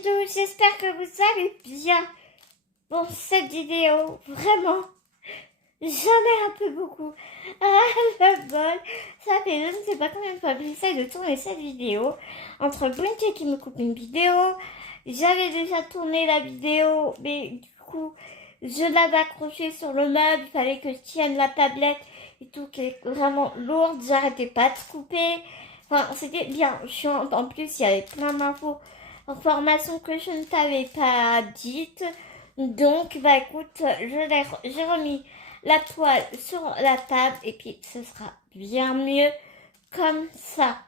Kidou, j'espère que vous allez bien. Bon, cette vidéo, vraiment, j'en ai un peu beaucoup. Ah, le bol. Ça fait je ne sais pas combien de fois que j'essaie de tourner cette vidéo. Entre Bunty qui me coupe une vidéo, j'avais déjà tourné la vidéo, mais du coup, je l'avais accrochée sur le meuble, il fallait que je tienne la tablette et tout, qui est vraiment lourde, j'arrêtais pas de couper. Enfin, c'était bien chiant. En plus, il y avait plein d'infos, informations que je ne t'avais pas dites. Donc, bah écoute, j'ai remis la toile sur la table et puis ce sera bien mieux comme ça.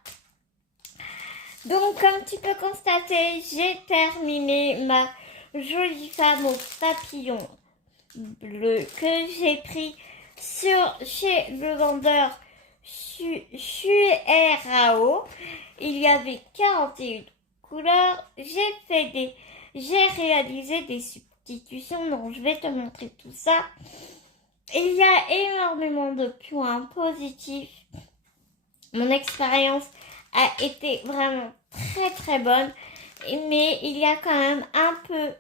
Donc, comme tu peux constater, j'ai terminé ma jolie femme au papillon bleu que j'ai pris chez le vendeur Chuerao. Il y avait 41 couleurs. J'ai réalisé des substitutions, donc je vais te montrer tout ça. Il y a énormément de points positifs. Mon expérience a été vraiment très très bonne, mais il y a quand même un peu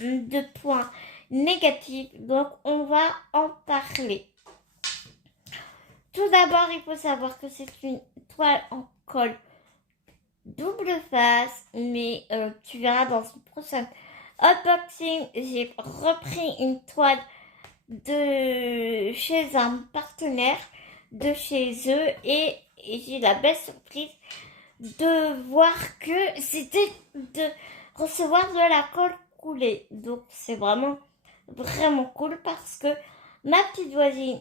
de points négatifs, donc on va en parler. Tout d'abord, il faut savoir que c'est une toile en colle double face, mais tu verras dans une prochaine unboxing, j'ai repris une toile de chez un partenaire de chez eux et j'ai la belle surprise de voir que c'était de recevoir de la colle coulée. Donc c'est vraiment cool parce que ma petite voisine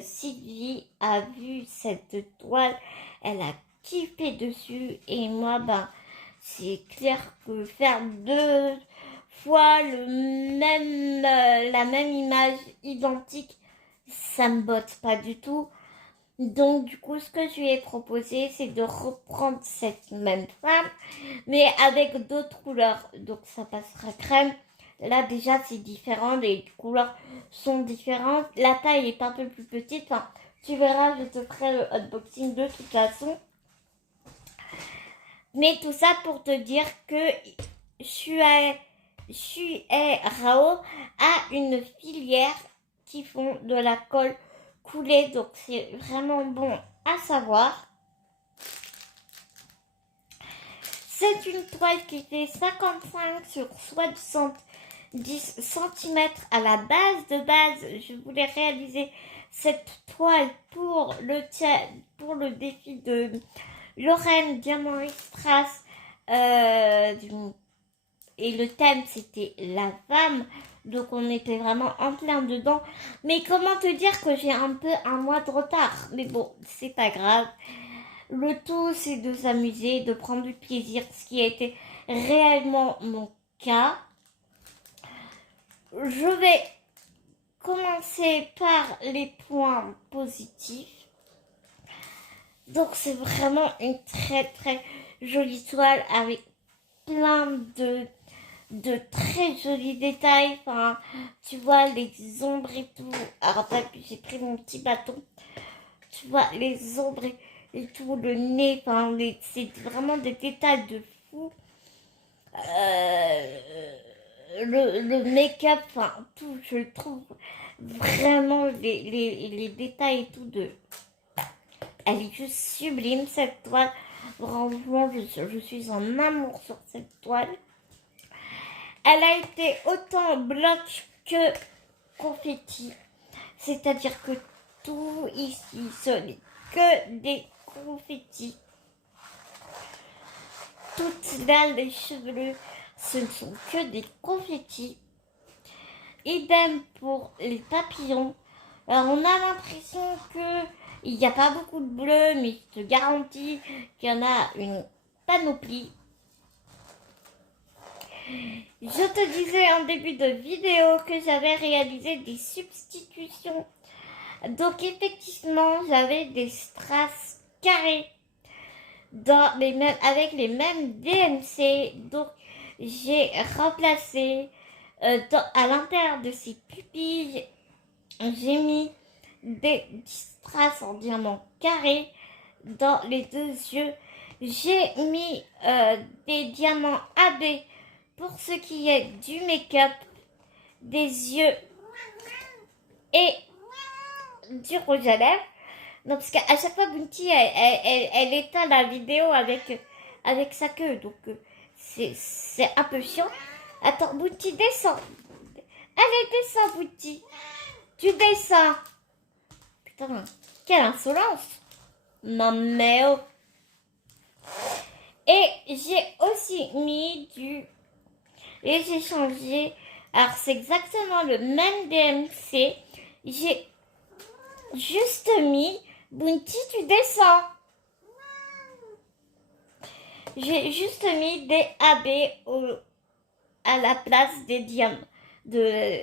Sylvie a vu cette toile, elle a kiffé dessus et moi c'est clair que faire deux fois la même image identique, ça me botte pas du tout. Donc du coup, ce que je lui ai proposé, c'est de reprendre cette même femme, mais avec d'autres couleurs. Donc ça passera crème. Là déjà c'est différent, les couleurs sont différentes. La taille est un peu plus petite. Enfin, tu verras, je te ferai le unboxing de toute façon. Mais tout ça pour te dire que Chuerao a une filière qui font de la colle coulée, donc c'est vraiment bon à savoir. C'est une toile qui fait 55 sur 70 cm à la base. De base, je voulais réaliser cette toile pour le défi de Lorraine Diamant Extras et le thème c'était la femme, donc on était vraiment en plein dedans. Mais comment te dire que j'ai un peu un mois de retard, mais bon, c'est pas grave. Le tout c'est de s'amuser, de prendre du plaisir, ce qui a été réellement mon cas. Je vais commencer par les points positifs. Donc c'est vraiment une très très jolie toile avec plein de très jolis détails. Enfin, tu vois les ombres et tout. Alors j'ai pris mon petit bâton. Tu vois les ombres et tout, le nez. Enfin, c'est vraiment des détails de fou. Le make-up, enfin tout, je trouve vraiment les détails et tout de... Elle est juste sublime cette toile. Franchement, je suis en amour sur cette toile. Elle a été autant bloc que confetti. C'est-à-dire que tout ici, ce n'est que des confettis. Toutes là, les chevelures, ce ne sont que des confettis. Idem pour les papillons. Alors, on a l'impression qu'il n'y a pas beaucoup de bleu, mais je te garantis qu'il y en a une panoplie. Je te disais en début de vidéo que j'avais réalisé des substitutions. Donc effectivement, j'avais des strass carrés avec les mêmes DMC. Donc j'ai remplacé à l'intérieur de ces pupilles, j'ai mis des strass en diamant carré dans les deux yeux J'ai mis des diamants AB pour ce qui est du make-up, des yeux et du rouge à lèvres. Non, parce qu'à chaque fois, Bounty, elle éteint la vidéo avec sa queue. Donc, c'est un peu chiant. Attends, Bounty, descends. Allez, descends, Bounty. Tu descends. Putain, quelle insolence. Non, mais oh. Et j'ai aussi mis et j'ai changé. Alors, c'est exactement le même DMC. J'ai juste mis... Bounty, tu descends. J'ai juste mis des AB à la place des diamants de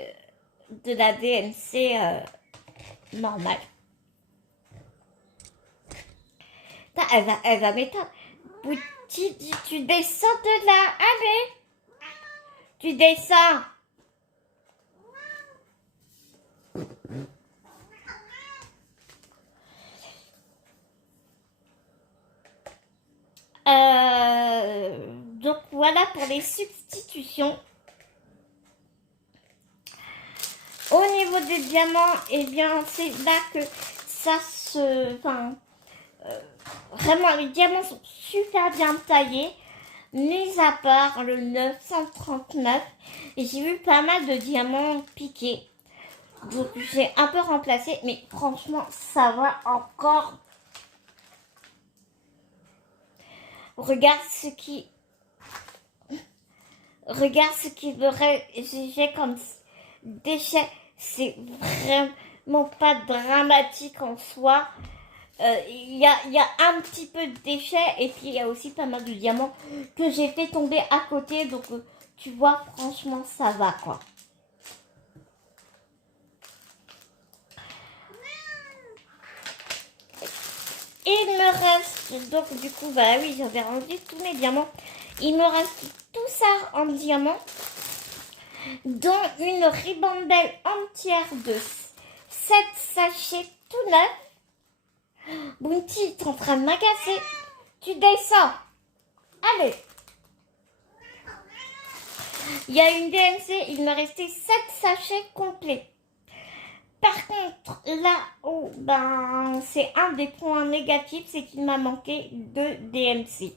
la DMC normale. Elle va m'éteindre. Bounty, tu descends de là. Allez. Tu descends. Donc voilà pour les substitutions. Au niveau des diamants, eh bien c'est là que ça se... Enfin, vraiment les diamants sont super bien taillés. Mis à part le 939, j'ai eu pas mal de diamants piqués. Donc j'ai un peu remplacé, mais franchement ça va encore. Regarde ce qui j'ai comme déchets. C'est vraiment pas dramatique en soi. Il y a un petit peu de déchets et puis il y a aussi pas mal de diamants que j'ai fait tomber à côté. Donc tu vois, franchement ça va quoi. Il me reste, donc du coup, bah oui, j'avais rendu tous mes diamants. Il me reste tout ça en diamant, dont une ribambelle entière de 7 sachets tout neufs. Bounty, t'es en train de m'agacer. Tu descends. Allez. Il y a une DMC, il me restait 7 sachets complets. Par contre, là où c'est un des points négatifs, c'est qu'il m'a manqué 2 DMC.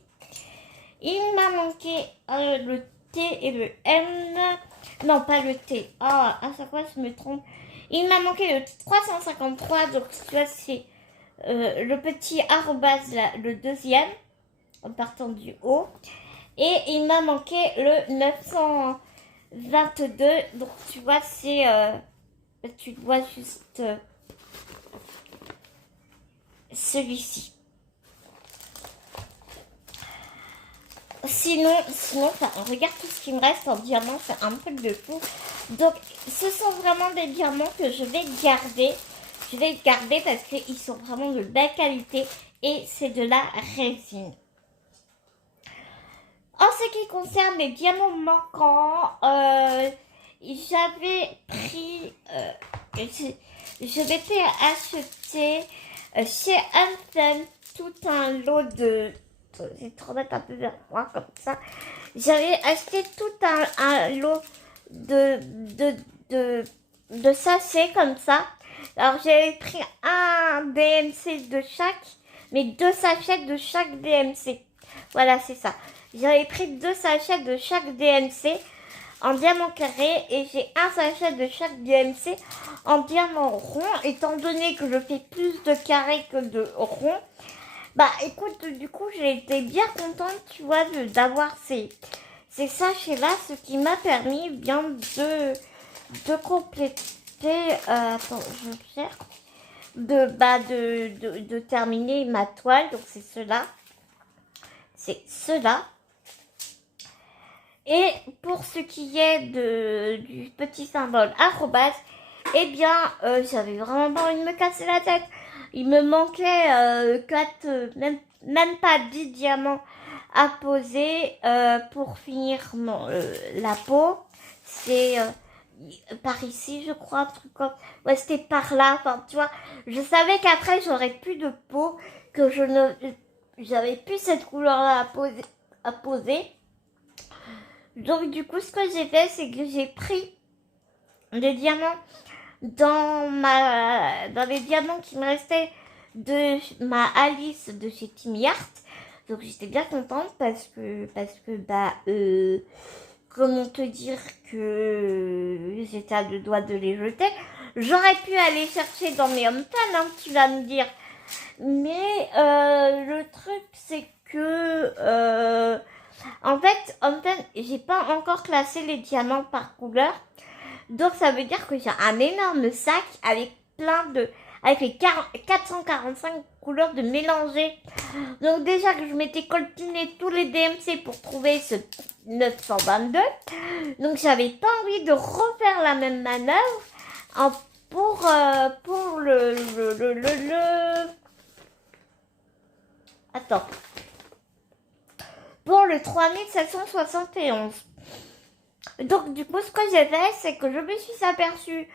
Il m'a manqué le T et le M. Non, pas le T. Ah, à chaque fois, je me trompe. Il m'a manqué le 353. Donc, tu vois, c'est le petit arrobase, le deuxième, en partant du haut. Et il m'a manqué le 922. Donc, tu vois, c'est... tu vois juste celui-ci. Sinon, regarde tout ce qui me reste en diamant, c'est un peu de fou. Donc, ce sont vraiment des diamants que je vais garder. Je vais garder parce qu'ils sont vraiment de belle qualité et c'est de la résine. En ce qui concerne les diamants manquants, j'avais pris... je m'étais acheté chez Anthem tout un lot de... J'ai trop mettre un peu vers moi comme ça. J'avais acheté tout un lot de sachets comme ça. Alors j'avais pris un DMC de chaque, mais 2 sachets de chaque DMC. Voilà, c'est ça. J'avais pris 2 sachets de chaque DMC en diamant carré et j'ai un sachet de chaque DMC en diamant rond. Étant donné que je fais plus de carré que de rond, bah écoute, du coup j'ai été bien contente, tu vois, d'avoir ces sachets-là, ce qui m'a permis bien de compléter, attends, je cherche, de terminer ma toile. Donc c'est c'est cela. Et pour ce qui est du petit symbole arrobas, eh bien, j'avais vraiment pas envie de me casser la tête. Il me manquait 4, même pas 10 diamants à poser pour finir la peau. C'est par ici, je crois, un truc comme... Ouais, c'était par là. Enfin, tu vois, je savais qu'après, j'aurais plus de peau, que je ne j'avais plus cette couleur-là à poser. Donc du coup, ce que j'ai fait, c'est que j'ai pris des diamants dans les diamants qui me restaient de ma Alice de chez Team Art. Donc j'étais bien contente parce que comment te dire que j'étais à deux doigts de les jeter. J'aurais pu aller chercher dans mes hometons, hein, tu vas me dire. Mais le truc, c'est que en fait, hometown, j'ai pas encore classé les diamants par couleur. Donc ça veut dire que j'ai un énorme sac avec avec les 445 couleurs de mélangées. Donc déjà que je m'étais coltiné tous les DMC pour trouver ce 922. Donc j'avais pas envie de refaire la même manœuvre pour Attends. Pour le 3771. Donc du coup ce que j'ai fait, c'est que je me suis aperçue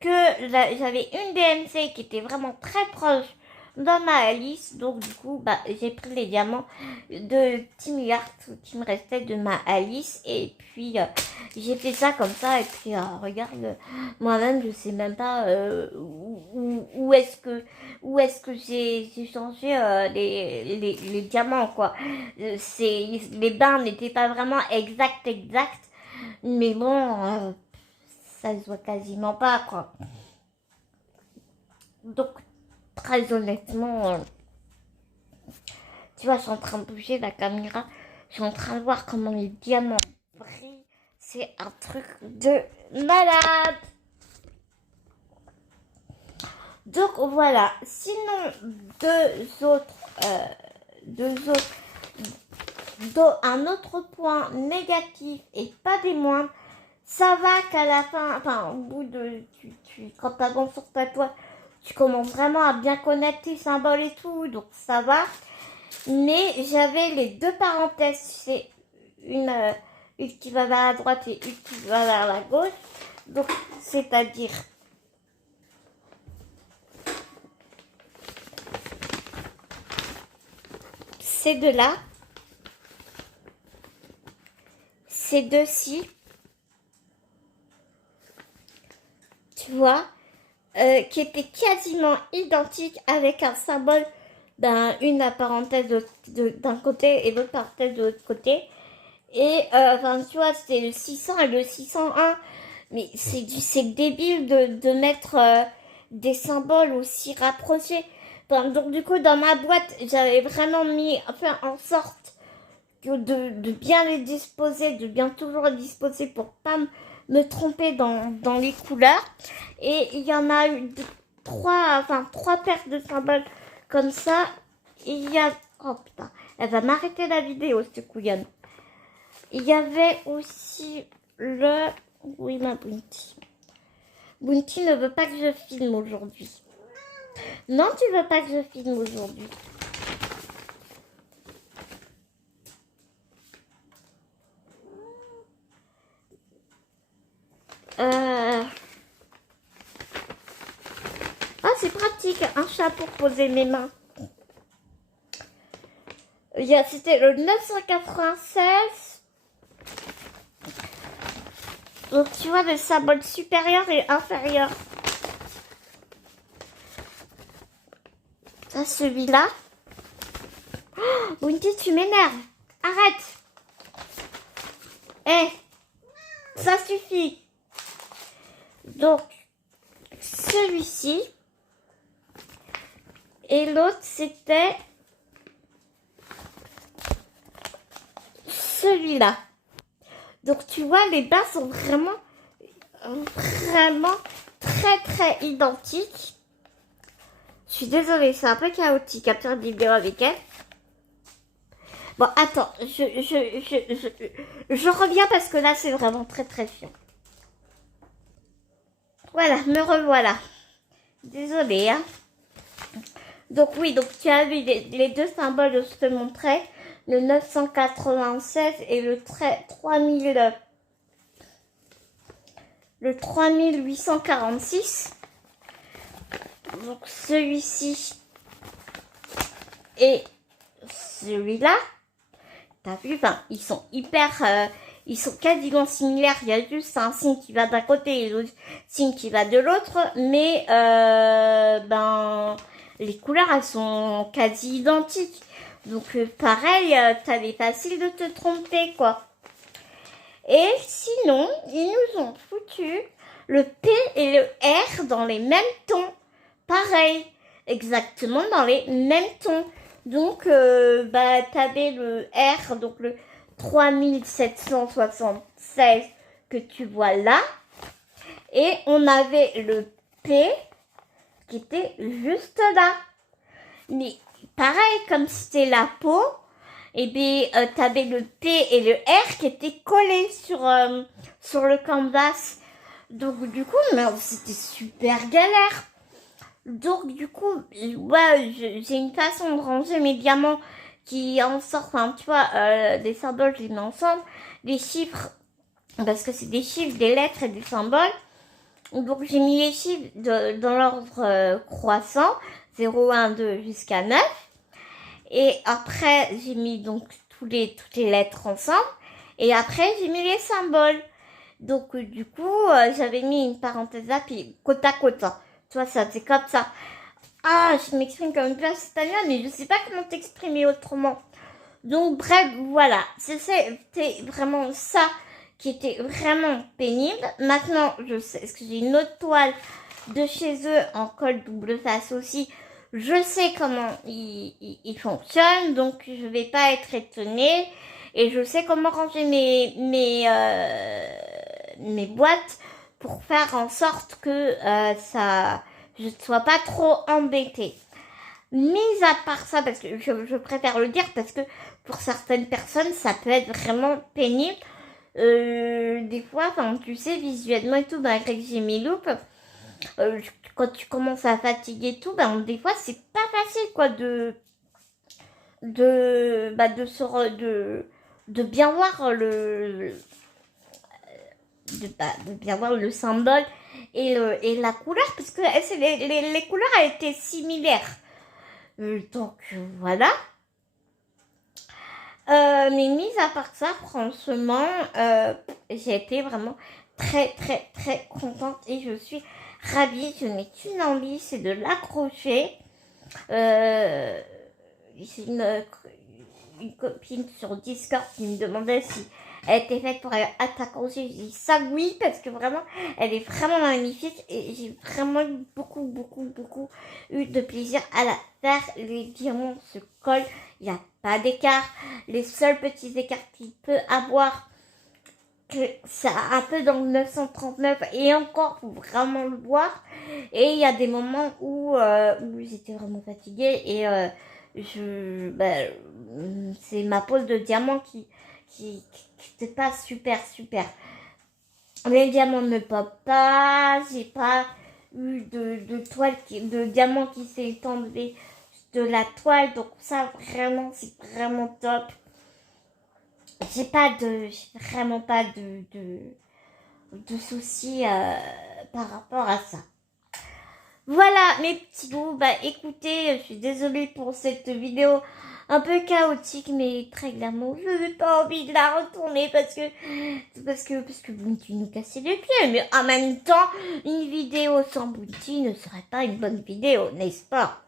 que j'avais une DMC qui était vraiment très proche dans ma Alice. Donc du coup j'ai pris les diamants de Team Art qui me restait de ma Alice. Et puis j'ai fait ça comme ça. Et puis regarde, moi-même je sais même pas où est-ce que j'ai changé les diamants quoi. Les bains n'étaient pas vraiment exacts. Mais bon, ça se voit quasiment pas, quoi. Donc, très honnêtement, tu vois, je suis en train de bouger la caméra. Je suis en train de voir comment les diamants brillent. C'est un truc de malade. Donc, voilà. Sinon, un autre point négatif et pas des moindres, ça va qu'à la fin, au bout de, quand tu avances sur ta toile, tu commences vraiment à bien connaître tes symboles et tout, donc ça va. Mais j'avais les deux parenthèses, c'est une qui va vers la droite et une qui va vers la gauche. Donc, c'est-à-dire ces deux-là, ces deux-ci, tu vois, qui étaient quasiment identiques avec un symbole une parenthèse d'un côté et l'autre parenthèse de l'autre côté. Et tu vois, c'était le 600 et le 601. Mais c'est débile de mettre des symboles aussi rapprochés. Donc du coup, dans ma boîte, j'avais vraiment fait en sorte de bien les disposer, de bien toujours les disposer pour pas me tromper dans les couleurs. Et il y en a eu trois paires de symboles comme ça. Il y a... Oh putain, elle va m'arrêter la vidéo, cette couillonne. Il y avait aussi le... Oui, ma Bounty. Bounty ne veut pas que je filme aujourd'hui. Non, tu veux pas que je filme aujourd'hui. Ah, c'est pratique, un chat pour poser mes mains. C'était le 996. Donc, tu vois, le symbole supérieur et inférieur. Ça, celui-là. Oh, Bounty, tu m'énerves. Arrête. Ça suffit. Donc, celui-ci. Et l'autre, c'était celui-là. Donc, tu vois, les bains sont vraiment très identiques. Je suis désolée, c'est un peu chaotique à faire une vidéo avec elle. Bon, attends, je reviens parce que là, c'est vraiment très chiant. Voilà, me revoilà. Désolée, hein. Donc oui, donc tu as vu les deux symboles que je te montrais, le 996 et le 3846. Donc celui-ci et celui-là, t'as vu, enfin, ils sont ils sont quasiment similaires. Il y a juste un signe qui va d'un côté et l'autre signe qui va de l'autre, mais les couleurs elles sont quasi identiques. Donc pareil, t'avais facile de te tromper quoi. Et sinon, ils nous ont foutu le P et le R dans les mêmes tons. Pareil, exactement dans les mêmes tons. Donc, t'avais le R, donc le 3776 que tu vois là. Et on avait le P qui était juste là. Mais pareil, comme c'était la peau, et bien, t'avais le P et le R qui étaient collés sur le canvas. Donc, du coup, c'était super galère. Donc, du coup, ouais, j'ai une façon de ranger mes diamants qui en sortent, enfin, tu vois, des symboles, je les mets ensemble. Les chiffres, parce que c'est des chiffres, des lettres et des symboles. Donc, j'ai mis les chiffres dans l'ordre croissant, 0, 1, 2 jusqu'à 9. Et après, j'ai mis donc toutes les lettres ensemble. Et après, j'ai mis les symboles. Donc, du coup, j'avais mis une parenthèse là, puis côte à côte. Hein. Tu vois, ça, c'est comme ça. Ah, je m'exprime comme une classe italienne, mais je sais pas comment t'exprimer autrement. Donc, bref, voilà. C'était vraiment ça qui était vraiment pénible. Maintenant, je sais, parce que j'ai une autre toile de chez eux en colle double face aussi. Je sais comment il fonctionne, donc je vais pas être étonnée. Et je sais comment ranger mes boîtes pour faire en sorte que je ne sois pas trop embêtée. Mis à part ça, parce que je préfère le dire, parce que pour certaines personnes, ça peut être vraiment pénible. Des fois, enfin, tu sais, visuellement et tout, malgré que j'ai mes loupes, quand tu commences à fatiguer et tout, des fois, c'est pas facile, quoi, de bien voir de bien voir le symbole et la couleur, parce que les couleurs elles étaient similaires. Donc voilà. Mais mis à part ça, franchement, j'ai été vraiment très très très contente et je suis ravie. Je n'ai qu'une envie, c'est de l'accrocher. C'est une copine sur Discord qui me demandait si elle était faite pour attaquer. J'ai dit ça oui, parce que vraiment, elle est vraiment magnifique et j'ai vraiment eu beaucoup eu de plaisir à la faire. Les diamants se collent, il n'y a pas d'écart. Les seuls petits écarts qu'il peut avoir, que c'est un peu dans le 939 et encore, faut vraiment le voir. Et il y a des moments où j'étais vraiment fatiguée et c'est ma pose de diamant qui n'était pas super. Les diamants ne popent pas, j'ai pas eu de toile de diamant qui s'est enlevé de la toile, donc ça vraiment c'est vraiment top. J'ai vraiment pas de soucis par rapport à ça. Voilà mes petits loups, écoutez, je suis désolée pour cette vidéo un peu chaotique, mais très clairement, je n'ai pas envie de la retourner parce que Bounty nous cassait les pieds, mais en même temps, une vidéo sans Bounty ne serait pas une bonne vidéo, n'est-ce pas?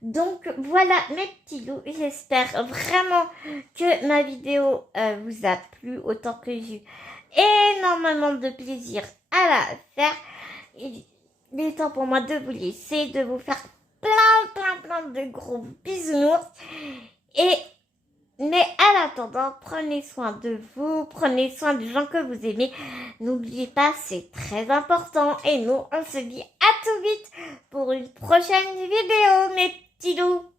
Donc voilà mes petits loups, j'espère vraiment que ma vidéo vous a plu autant que j'ai eu énormément de plaisir à la faire. Il est temps pour moi de vous laisser, de vous faire plein de gros bisounours. Mais en attendant, prenez soin de vous, prenez soin des gens que vous aimez. N'oubliez pas, c'est très important. Et nous, on se dit à tout vite pour une prochaine vidéo, mes petits loups.